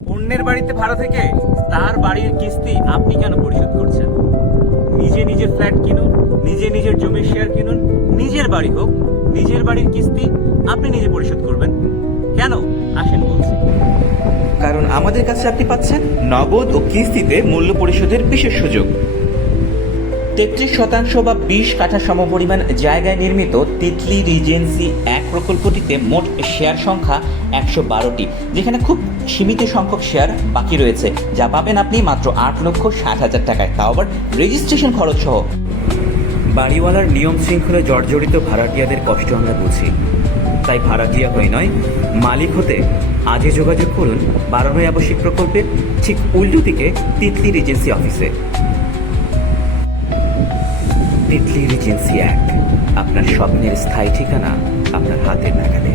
অন্যের বাড়িতে ভাড়া থেকে তার বাড়ির কিস্তি আপনি কেন পরিশোধ করছেন? নিজে নিজের ফ্ল্যাট কিনুন, নিজে নিজের জমির শেয়ার কিনুন, নিজের বাড়ি হোক, নিজের বাড়ির কিস্তি আপনি নিজে পরিশোধ করবেন। কেন? আসেন বলছি। কারণ আমাদের কাছে আপনি পাচ্ছেন নগদ ও কিস্তিতে মূল্য পরিশোধের বিশেষ সুযোগ। 33% বা 20 কাঠা সমপরিমাণ জায়গায় নির্মিত তিতলি রিজেন্সি 1 প্রকল্পটিতে মোট শেয়ার সংখ্যা 112টি, যেখানে খুব সীমিত সংখ্যক শেয়ার বাকি রয়েছে, যা পাবেন আপনি মাত্র 8,60,000 টাকায়, তাও আবার রেজিস্ট্রেশন খরচ সহ। বাড়িওয়ালার নিয়ম শৃঙ্খলে জর্জরিত ভাড়াটিয়াদের কষ্ট আমরা বুঝি, তাই ভাড়াটিয়া হয়ে নয়, মালিক হতে আজই যোগাযোগ করুন 12 নং আবাসিক প্রকল্পের ঠিক উল্টো দিকে তিতলি রিজেন্সি অফিসে। তিতলি রিজেন্সি 1, আপনার স্বপ্নের স্থায়ী ঠিকানা আপনার হাতের নাগালে।